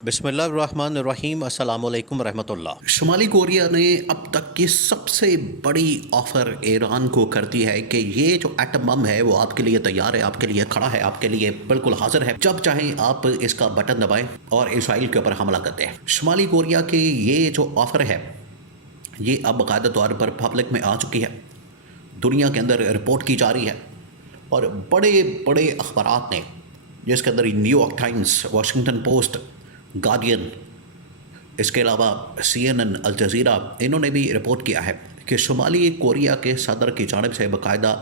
बिस्मिल्लाहिर्रहमानिर्रहीम अस्सलाम वालेकुम रहमतुल्लाह। शुमाली कोरिया ने अब तक की सबसे बड़ी ऑफर ईरान को कर दी है कि ये जो एटम बम है वो आपके लिए तैयार है, आपके लिए खड़ा है, आपके लिए बिल्कुल हाजिर है। जब चाहें आप इसका बटन दबाएं और इसराइल के ऊपर हमला करते हैं। शुमाली कोरिया की ये जो ऑफर है ये अब बाकायदा तौर पर पब्लिक में आ चुकी है, दुनिया के अंदर रिपोर्ट की जा रही है और बड़े बड़े अखबारात ने, जिसके अंदर New York times, Washington post, guardian, इसके अलावा CNN, अल जज़ीरा, इन्होंने भी रिपोर्ट किया है कि शुमाली कोरिया के सदर की जानिब से बाकायदा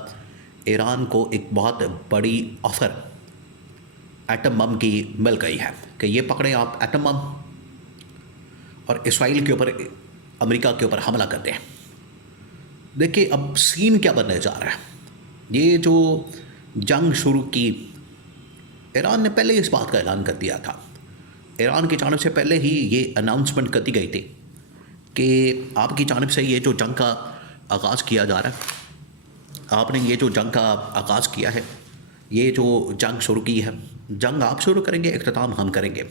ईरान को एक बहुत बड़ी ऑफ़र एटम बम की मिल गई है कि ये पकड़ें आप एटम बम और इसराइल के ऊपर, अमेरिका के ऊपर हमला करते हैं। देखिए अब सीन क्या बनने जा रहा है। ये जो जंग शुरू की, ईरान ने पहले इस बात का ऐलान कर दिया था। ईरान की जानिब से पहले ही ये अनाउंसमेंट कर दी गई थी कि आपकी जानिब से ये जो जंग का आगाज़ किया जा रहा है, आपने ये जो जंग का आगाज़ किया है, ये जो जंग शुरू की है, जंग आप शुरू करेंगे, इख्तिताम हम करेंगे।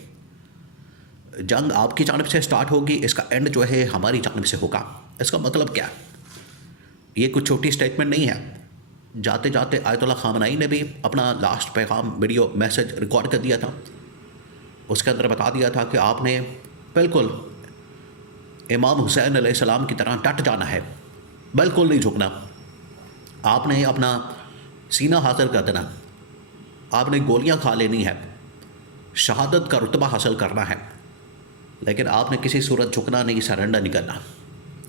जंग आपकी जानिब से स्टार्ट होगी, इसका एंड जो है हमारी जानिब से होगा। इसका मतलब क्या है? ये कुछ छोटी स्टेटमेंट नहीं है। जाते जाते आयतुल्ला खामनई ने भी अपना लास्ट पैगाम वीडियो मैसेज रिकॉर्ड कर दिया था। उसके अंदर बता दिया था कि आपने बिल्कुल इमाम हुसैन अलैहिस्सलाम की तरह डट जाना है, बिल्कुल नहीं झुकना। आपने अपना सीना हासिल कर देना, आपने गोलियां खा लेनी है, शहादत का रुतबा हासिल करना है, लेकिन आपने किसी सूरत झुकना नहीं, सरेंडर नहीं करना।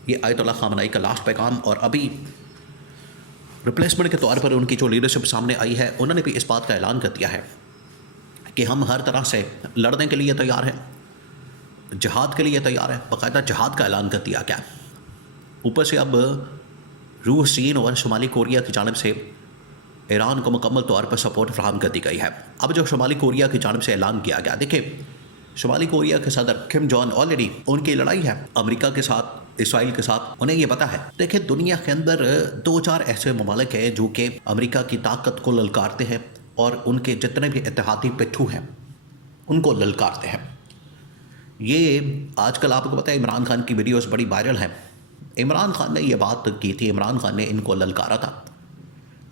ये आयतुल्ला खामनई का लास्ट पैगाम। और अभी रिप्लेसमेंट के तौर पर उनकी जो लीडरशिप सामने आई है, उन्होंने भी इस बात का ऐलान कर दिया है कि हम हर तरह से लड़ने के लिए तैयार हैं, जहाद के लिए तैयार है। बाकायदा जहाद का ऐलान कर दिया गया। ऊपर से अब रूस, चीन और शुमाली कोरिया की जानिब से ईरान को मुकम्मल तौर पर सपोर्ट फराहम कर दी गई है। अब जो शुमाली कोरिया की जानिब से ऐलान किया गया, देखिए शुमाली कोरिया के सदर किम जोंग ऑलरेडी, उनकी लड़ाई है अमेरिका के साथ, इसराइल के साथ, उन्हें ये पता है। देखिए दुनिया के अंदर 2-4 ऐसे ममालिक हैं जो कि अमेरिका की ताकत को ललकारते हैं और उनके जितने भी इत्तेहादी पिट्ठू हैं उनको ललकारते हैं। ये आजकल आपको पता है इमरान खान की वीडियोस बड़ी वायरल हैं। इमरान खान ने ये बात की थी, इमरान खान ने इनको ललकारा था,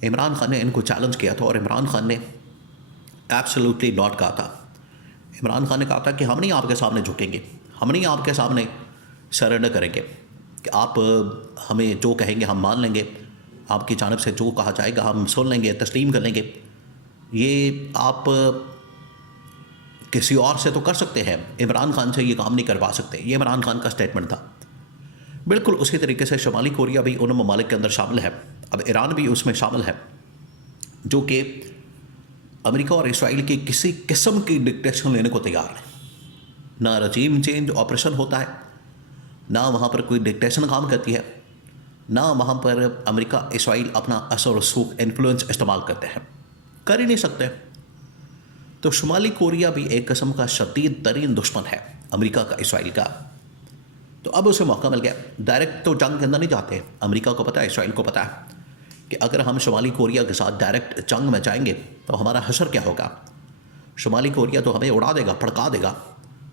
इमरान खान ने इनको चैलेंज किया था और इमरान खान ने एब्सोल्युटली नॉट कहा था। इमरान खान ने कहा था कि हम नहीं आपके सामने झुकेंगे, हम नहीं आपके सामने सरेंडर करेंगे, कि आप हमें जो कहेंगे हम मान लेंगे, आपकी जानिब से जो कहा जाएगा हम सुन लेंगे, तस्लीम कर लेंगे। ये आप किसी और से तो कर सकते हैं, इमरान खान से ये काम नहीं करवा सकते। ये इमरान खान का स्टेटमेंट था। बिल्कुल उसी तरीके से शुमाली कोरिया भी उन ममालिक के अंदर शामिल है, अब ईरान भी उसमें शामिल है, जो कि अमेरिका और इसराइल की किसी किस्म की डिक्टेशन लेने को तैयार नहीं। ना रजीम चेंज ऑपरेशन होता है, ना वहाँ पर कोई डिक्टेशन काम करती है, ना वहाँ पर अमेरिका इसराइल अपना असर रसूख इन्फ्लुएंस इस्तेमाल करते हैं, कर ही नहीं सकते। तो शुमाली कोरिया भी एक किस्म का शदीद तरीन दुश्मन है अमेरिका का, इसराइल का। तो अब उसे मौका मिल गया। डायरेक्ट तो जंग के अंदर नहीं जाते, अमेरिका को पता है, इसराइल को पता है कि अगर हम शुमाली कोरिया के साथ डायरेक्ट जंग में जाएंगे तो हमारा हशर क्या होगा। शुमाली कोरिया तो हमें उड़ा देगा, भड़का देगा,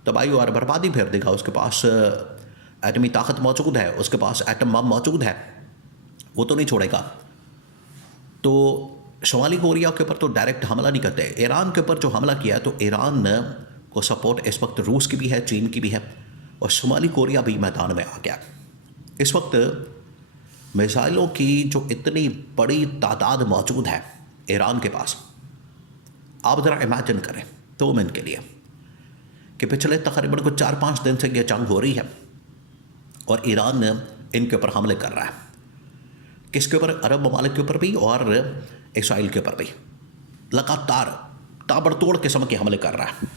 तबाही और बर्बादी फेर देगा। उसके पास एटमी ताकत मौजूद है, उसके पास एटम बम मौजूद है, वो तो नहीं छोड़ेगा। तो शुमाली कोरिया के ऊपर तो डायरेक्ट हमला नहीं करते। ईरान के ऊपर जो हमला किया है, तो ईरान को सपोर्ट इस वक्त रूस की भी है, चीन की भी है, और शुमाली कोरिया भी मैदान में आ गया। इस वक्त मिसाइलों की जो इतनी बड़ी तादाद मौजूद है ईरान के पास, आप ज़रा इमेजिन करें 2 मिनट के लिए कि पिछले तकरीबन कुछ 4-5 दिन से ये जंग हो रही है और ईरान इनके ऊपर हमले कर रहा है। किसके ऊपर? अरब ममालिक के ऊपर भी और इसराइल के ऊपर भी लगातार ताबड़तोड़ किस्म के हमले कर रहा है।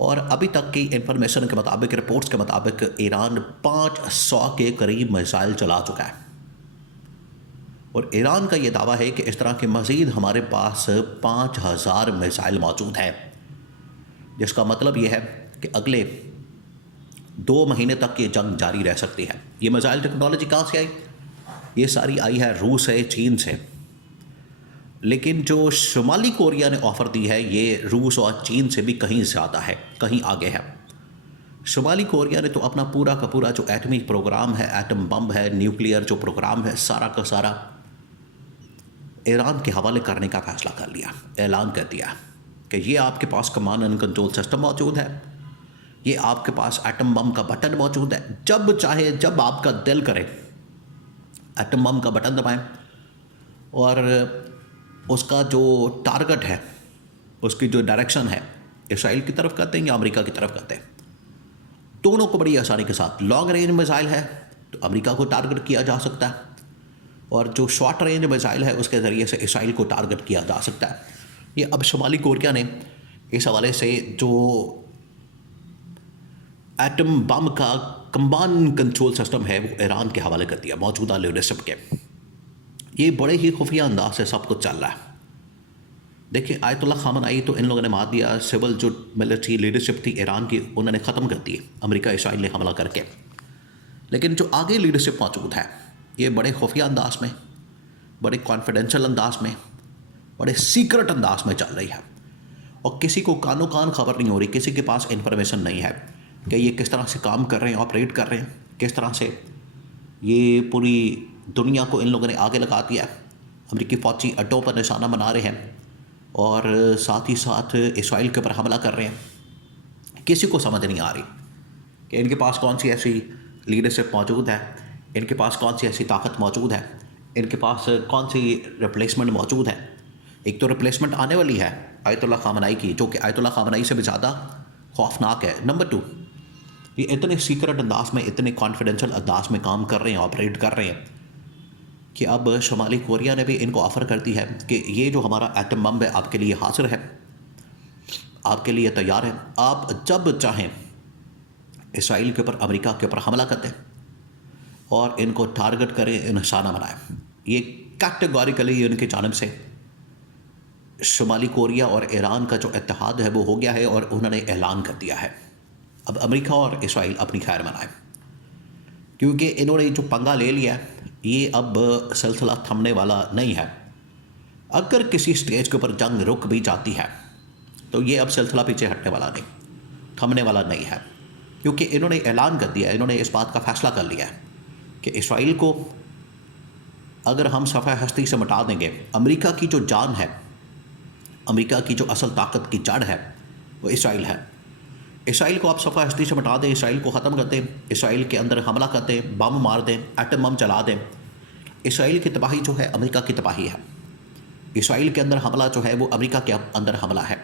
और अभी तक की इंफॉर्मेशन के मुताबिक, रिपोर्ट्स के मुताबिक, ईरान 500 के करीब मिसाइल चला चुका है। और ईरान का ये दावा है कि इस तरह के मज़ीद हमारे पास 5000 मिसाइल मौजूद हैं, जिसका मतलब ये है कि अगले 2 महीने तक ये जंग जारी रह सकती है। ये मिसाइल टेक्नोलॉजी कहाँ से आई? ये सारी आई है रूस से, चीन से। लेकिन जो शुमाली कोरिया ने ऑफ़र दी है ये रूस और चीन से भी कहीं ज़्यादा है, कहीं आगे है। शुमाली कोरिया ने तो अपना पूरा का पूरा जो एटमी प्रोग्राम है, एटम बम है, न्यूक्लियर जो प्रोग्राम है, सारा का सारा ईरान के हवाले करने का फ़ैसला कर लिया, ऐलान कर दिया कि ये आपके पास कमांड एंड कंट्रोल सिस्टम मौजूद है, ये आपके पास एटम बम का बटन मौजूद है, जब चाहे जब आपका दिल करे एटम बम का बटन दबाएं और उसका जो टारगेट है, उसकी जो डायरेक्शन है, इसराइल की तरफ करते हैं या अमेरिका की तरफ करते हैं। दोनों को बड़ी आसानी के साथ, लॉन्ग रेंज मिसाइल है तो अमेरिका को टारगेट किया जा सकता है, और जो शॉर्ट रेंज मिसाइल है उसके ज़रिए से इसराइल को टारगेट किया जा सकता है। ये अब शुमाली कोरिया ने इस हवाले से जो एटम बम का कमांड कंट्रोल सिस्टम है वो ईरान के हवाले कर दिया, मौजूदा लीडरशिप के। ये बड़े ही खुफिया अंदाज से सब कुछ चल रहा है। देखिए, आयतुल्ला खामनेई तो इन लोगों ने मार दिया, सिविल जो मिलिट्री लीडरशिप थी ईरान की उन्होंने ख़त्म कर दी अमेरिका इसराइल ने हमला करके। लेकिन जो आगे लीडरशिप मौजूद है ये बड़े खुफिया अंदाज में, बड़े कॉन्फिडेंशियल अंदाज में, बड़े सीक्रेट अंदाज में चल रही है, और किसी को कानो कान खबर नहीं हो रही, किसी के पास इंफॉर्मेशन नहीं है कि ये किस तरह से काम कर रहे हैं, ऑपरेट कर रहे हैं, किस तरह से ये पूरी दुनिया को इन लोगों ने आगे लगा दिया। अमेरिकी फ़ौजी अड्डों पर निशाना बना रहे हैं और साथ ही साथ इसराइल के ऊपर हमला कर रहे हैं। किसी को समझ नहीं आ रही कि इनके पास कौन सी ऐसी लीडरशिप मौजूद है, इनके पास कौन सी ऐसी ताकत मौजूद है, इनके पास कौन सी रिप्लेसमेंट मौजूद है। एक तो रिप्लेसमेंट आने वाली है आयतुल्ला खामनेई की, जो कि आयतुल्ला खामनेई से भी ज़्यादा खौफनाक है। नंबर 2, ये इतने सीक्रेट अंदाज में, इतने कॉन्फिडेंशियल अंदाज में काम कर रहे हैं, ऑपरेट कर रहे हैं कि अब शुमाली कोरिया ने भी इनको ऑफ़र कर दी है कि ये जो हमारा एटम बम है आपके लिए हाजिर है, आपके लिए तैयार है, आप जब चाहें इसराइल के ऊपर, अमेरिका के ऊपर हमला कर दें और इनको टारगेट करें, निशाना बनाएं। ये कैटेगोरिकली उनकी जानिब से शुमाली कोरिया और ईरान का जो इत्तेहाद है वो हो गया है और उन्होंने ऐलान कर दिया है अब अमेरिका और इसराइल अपनी खैर मनाएं, क्योंकि इन्होंने जो पंगा ले लिया है ये अब सिलसिला थमने वाला नहीं है। अगर किसी स्टेज के ऊपर जंग रुक भी जाती है तो ये अब सिलसिला पीछे हटने वाला नहीं, थमने वाला नहीं है, क्योंकि इन्होंने ऐलान कर दिया, इन्होंने इस बात का फैसला कर लिया है कि इसराइल को अगर हम सफ़ा हस्ती से मिटा देंगे, अमेरिका की जो जान है, अमेरिका की जो असल ताकत की जड़ है वो इसराइल है। इसराइल को आप सफ़ा हस्ती से मिटा दें, इसराइल को ख़त्म कर दें, इसराइल के अंदर हमला कर दें, बम मार दें, एटम बम चला दें, इसराइल की तबाही जो है अमेरिका की तबाही है। इसराइल के अंदर हमला जो है वो अमेरिका के अंदर हमला है,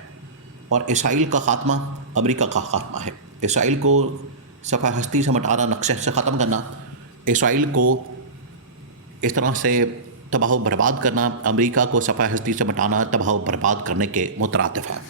और इसराइल का ख़ात्मा अमेरिका का ख़ात्मा है। इसराइल को सफ़ा हस्ती से मिटाना, नक्शे से ख़त्म करना, इसराइल को इस तरह से तबाह बर्बाद करना, अमेरिका को सफ़ा हस्ती से मिटाना, तबाह बर्बाद करने के मुतरातिफ है।